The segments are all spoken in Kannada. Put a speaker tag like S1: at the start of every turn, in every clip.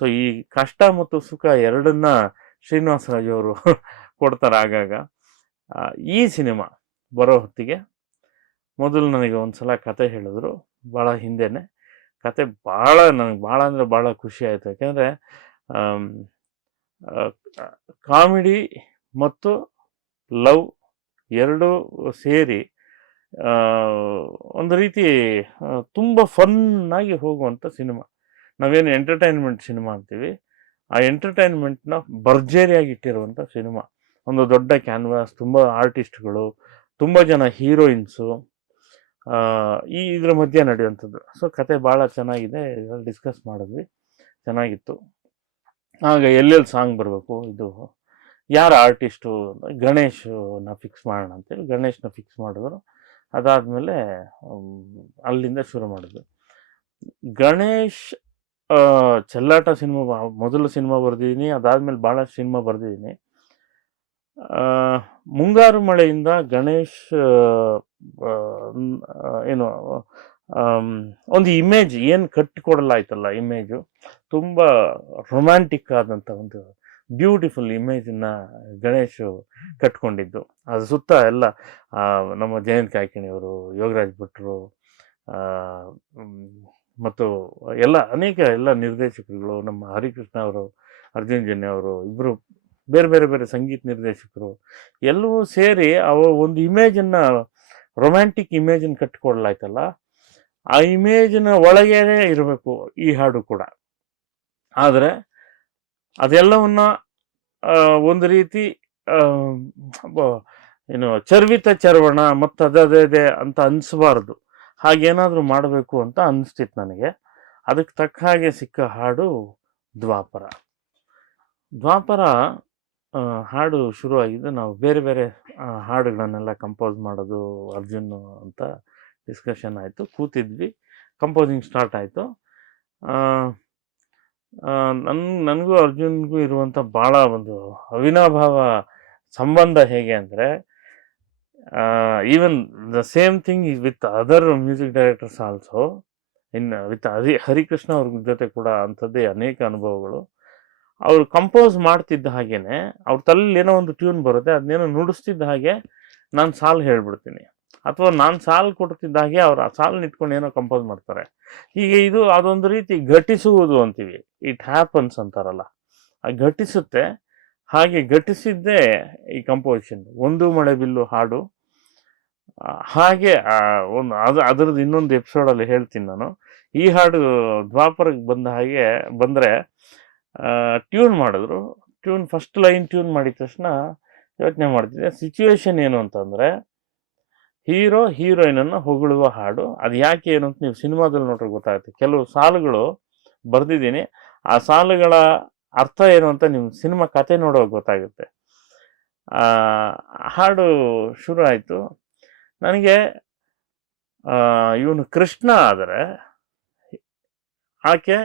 S1: ಸೊ ಈ ಕಷ್ಟ ಮತ್ತು ಸುಖ ಎರಡನ್ನ ಶ್ರೀನಿವಾಸರಾಜ್ ಅವರು ಕೊಡ್ತಾರೆ ಆಗಾಗ. ಈ ಸಿನಿಮಾ ಬರೋ ಹೊತ್ತಿಗೆ ಮೊದಲು ನನಗೆ ಒಂದ್ಸಲ ಕತೆ ಹೇಳಿದ್ರು ಭಾಳ ಹಿಂದೆನೆ. ಕತೆ ಭಾಳ ನನಗೆ ಭಾಳ ಅಂದರೆ ಭಾಳ ಖುಷಿ ಆಯಿತು. ಯಾಕೆಂದರೆ ಕಾಮಿಡಿ ಮತ್ತು ಲವ್ ಎರಡೂ ಸೇರಿ ಒಂದು ರೀತಿ ತುಂಬ ಫನ್ನಾಗಿ ಹೋಗುವಂಥ ಸಿನಿಮಾ. ನಾವೇನು ಎಂಟರ್ಟೈನ್ಮೆಂಟ್ ಸಿನಿಮಾ ಅಂತೀವಿ, ಆ ಎಂಟರ್ಟೈನ್ಮೆಂಟ್ನ ಭರ್ಜರಿಯಾಗಿ ಇಟ್ಟಿರುವಂಥ ಸಿನಿಮಾ ಒಂದು ದೊಡ್ಡ ಕ್ಯಾನ್ವಾಸ್ ತುಂಬ ಆರ್ಟಿಸ್ಟ್ಗಳು ತುಂಬ ಜನ ಹೀರೋಯಿನ್ಸು ಈ ಇದ್ರ ಮಧ್ಯೆ ನಡೆಯುವಂಥದ್ದು. ಸೊ ಕತೆ ಭಾಳ ಚೆನ್ನಾಗಿದೆ ಡಿಸ್ಕಸ್ ಮಾಡಿದ್ವಿ, ಚೆನ್ನಾಗಿತ್ತು. ಆಗ ಎಲ್ಲೆಲ್ಲಿ ಸಾಂಗ್ ಬರಬೇಕು, ಇದು ಯಾರು ಆರ್ಟಿಸ್ಟು ಗಣೇಶನ ಫಿಕ್ಸ್ ಮಾಡೋಣ ಅಂತೇಳಿ, ಗಣೇಶನ ಫಿಕ್ಸ್ ಮಾಡಿದ್ರು. ಅದಾದಮೇಲೆ ಅಲ್ಲಿಂದ ಶುರು ಮಾಡಿದ್ವಿ ಗಣೇಶ್ ಚೆಲ್ಲಾಟ ಸಿನಿಮಾ ಮೊದಲು ಸಿನಿಮಾ ಬರೆದಿದ್ದೀನಿ ಅದಾದಮೇಲೆ ಭಾಳಷ್ಟು ಸಿನಿಮಾ ಬರೆದಿದ್ದೀನಿ ಮುಂಗಾರು ಮಳೆಯಿಂದ ಗಣೇಶ್ ಏನು ಒಂದು ಇಮೇಜ್ ಏನು ಕಟ್ಟಿಕೊಡಲಾಯ್ತಲ್ಲ ಇಮೇಜು ತುಂಬ ರೊಮ್ಯಾಂಟಿಕ್ ಆದಂಥ ಒಂದು ಬ್ಯೂಟಿಫುಲ್ ಇಮೇಜನ್ನು ಗಣೇಶ್ ಕಟ್ಕೊಂಡಿದ್ದು. ಅದು ಸುತ್ತ ಎಲ್ಲ ನಮ್ಮ ಜಯಂತ್ ಕಾಯ್ಕಿಣಿಯವರು ಯೋಗರಾಜ್ ಭಟ್ರು ಮತ್ತು ಎಲ್ಲ ಅನೇಕ ಎಲ್ಲ ನಿರ್ದೇಶಕರುಗಳು ನಮ್ಮ ಹರಿಕೃಷ್ಣ ಅವರು, ಅರ್ಜುನ್ ಜನ್ಯ ಅವರು ಇಬ್ಬರು ಬೇರೆ ಬೇರೆ ಬೇರೆ ಸಂಗೀತ ನಿರ್ದೇಶಕರು ಎಲ್ಲವೂ ಸೇರಿ ಅವ ಒಂದು ಇಮೇಜನ್ನು ರೊಮ್ಯಾಂಟಿಕ್ ಇಮೇಜನ್ನು ಕಟ್ಟಿಕೊಡ್ಲಾಯ್ತಲ್ಲ, ಆ ಇಮೇಜಿನ ಒಳಗೇನೆ ಇರಬೇಕು ಈ ಹಾಡು ಕೂಡ. ಆದರೆ ಅದೆಲ್ಲವನ್ನ ಒಂದು ರೀತಿ ಏನು ಚರ್ವಿತ ಚರ್ವಣ ಮತ್ತು ಅದೇ ಅಂತ ಅನಿಸ್ಬಾರ್ದು. ಹಾಗೇನಾದರೂ ಮಾಡಬೇಕು ಅಂತ ಅನಿಸ್ತಿತ್ತು ನನಗೆ. ಅದಕ್ಕೆ ತಕ್ಕ ಹಾಗೆ ಸಿಕ್ಕ ಹಾಡು ದ್ವಾಪರ. ದ್ವಾಪರ ಹಾಡು ಶುರುವಾಗಿದ್ದು ನಾವು ಬೇರೆ ಬೇರೆ ಹಾಡುಗಳನ್ನೆಲ್ಲ ಕಂಪೋಸ್ ಮಾಡೋದು ಅರ್ಜುನ್ ಅಂತ ಡಿಸ್ಕಷನ್ ಆಯಿತು. ಕೂತಿದ್ವಿ. ಕಂಪೋಸಿಂಗ್ ಸ್ಟಾರ್ಟ್ ಆಯಿತು. ನನ್ನ ನನಗೂ ಅರ್ಜುನ್ಗೂ ಇರುವಂಥ ಭಾಳ ಒಂದು ಅವಿನಾಭಾವ ಸಂಬಂಧ ಹೇಗೆ ಅಂದರೆ even the same thing with other music directors also in with Hari Harikrishna ಅವ್ರ ಜೊತೆ ಕೂಡ ಅಂಥದ್ದೇ ಅನೇಕ ಅನುಭವಗಳು. ಅವರು ಕಂಪೋಸ್ ಮಾಡ್ತಿದ್ದ ಹಾಗೇನೆ, ಅವ್ರ ತಲೆಯಲ್ಲಿ ಏನೋ ಒಂದು ಟ್ಯೂನ್ ಬರುತ್ತೆ ಅದನ್ನೇನೋ ನುಡಿಸ್ತಿದ್ದ ಹಾಗೆ ನಾನು ಸಾಲು ಹೇಳ್ಬಿಡ್ತೀನಿ. ಅಥವಾ ನಾನು ಸಾಲು ಕೊಡ್ತಿದ್ದ ಹಾಗೆ ಅವ್ರು ಆ ಸಾಲನ್ನ ಇಟ್ಕೊಂಡು ಏನೋ ಕಂಪೋಸ್ ಮಾಡ್ತಾರೆ. ಹೀಗೆ ಇದು ಅದೊಂದು ರೀತಿ ಘಟಿಸುವುದು ಅಂತೀವಿ. ಇಟ್ ಹ್ಯಾಪನ್ಸ್ ಅಂತಾರಲ್ಲ. ಆ ಘಟಿಸುತ್ತೆ ಹಾಗೆ ಘಟಿಸಿದ್ದೇ ಈ ಕಂಪೋಸಿಷನ್ ಒಂದು ಮಳೆ ಬಿಲ್ಲು ಹಾಡು. ಹಾಗೆ ಒಂದು, ಅದು, ಅದರದ್ದು ಇನ್ನೊಂದು ಎಪಿಸೋಡಲ್ಲಿ ಹೇಳ್ತೀನಿ ನಾನು. ಈ ಹಾಡು ದ್ವಾಪರಕ್ಕೆ ಬಂದ ಹಾಗೆ ಬಂದರೆ ಟ್ಯೂನ್ ಮಾಡಿದ್ರು. ಟ್ಯೂನ್ ಫಸ್ಟ್ ಲೈನ್ ಟ್ಯೂನ್ ಮಾಡಿದ ತಕ್ಷಣ ಯೋಚನೆ ಮಾಡ್ತಿದ್ದೆ ಸಿಚುವೇಶನ್ ಏನು ಅಂತಂದರೆ, ಹೀರೋ ಹೀರೋಯಿನನ್ನು ಹೊಗಳುವ ಹಾಡು. ಅದು ಯಾಕೆ ಏನು ಅಂತ ನೀವು ಸಿನಿಮಾದಲ್ಲಿ ನೋಡ್ರೆ ಗೊತ್ತಾಗುತ್ತೆ. ಕೆಲವು ಸಾಲುಗಳು ಬರೆದಿದ್ದೀನಿ. ಆ ಸಾಲುಗಳ ಅರ್ಥ ಏನು ಅಂತ ನಿಮ್ಮ ಸಿನಿಮಾ ಕತೆ ನೋಡುವಾಗ ಗೊತ್ತಾಗುತ್ತೆ. ಹಾಡು ಶುರು ಆಯಿತು. ನನಗೆ ಇವನು ಕೃಷ್ಣ ಆದರೆ, ಆಕೆ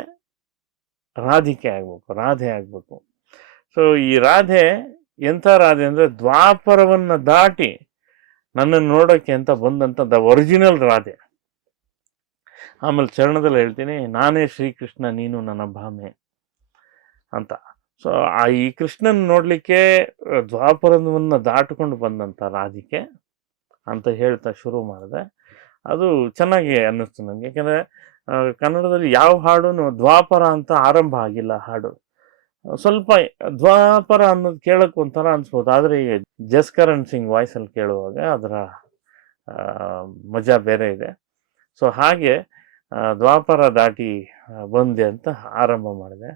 S1: ರಾಧಿಕೆ ಆಗಬೇಕು, ರಾಧೆ ಆಗಬೇಕು. ಸೊ ಈ ರಾಧೆ ಎಂಥ ರಾಧೆ ಅಂದರೆ ದ್ವಾಪರವನ್ನು ದಾಟಿ ನನ್ನನ್ನು ನೋಡೋಕ್ಕೆ ಅಂತ ಬಂದಂಥ ದ ಒರಿಜಿನಲ್ ರಾಧೆ. ಆಮೇಲೆ ಚರಣದಲ್ಲಿ ಹೇಳ್ತೀನಿ, ನಾನೇ ಶ್ರೀಕೃಷ್ಣ, ನೀನು ನನ್ನ ಭಾಮೆ. ಅಂತ. ಸೊ ಆ ಈ ಕೃಷ್ಣನ್ ನೋಡಲಿಕ್ಕೆ ದ್ವಾಪರವನ್ನು ದಾಟಿಕೊಂಡು ಬಂದಂಥ ರಾಧಿಕೆ ಅಂತ ಹೇಳ್ತಾ ಶುರು ಮಾಡಿದೆ. ಅದು ಚೆನ್ನಾಗಿ ಅನ್ನಿಸ್ತು ನನಗೆ ಯಾಕೆಂದರೆ ಕನ್ನಡದಲ್ಲಿ ಯಾವ ಹಾಡು ದ್ವಾಪರ ಅಂತ ಆರಂಭ ಆಗಿಲ್ಲ ಹಾಡು. ಸ್ವಲ್ಪ ದ್ವಾಪರ ಅನ್ನೋದು ಕೇಳೋಕ್ಕೆ ಒಂಥರ ಅನ್ಸ್ಬೋದು. ಆದರೆ ಈಗ ಜಸ್ಕರಣ್ ಸಿಂಗ್ ವಾಯ್ಸಲ್ಲಿ ಕೇಳುವಾಗ ಅದರ ಮಜಾ ಬೇರೆ ಇದೆ. ಸೊ ಹಾಗೆ ದ್ವಾಪರ ದಾಟಿ ಬಂದೆ ಅಂತ ಆರಂಭ ಮಾಡಿದೆ.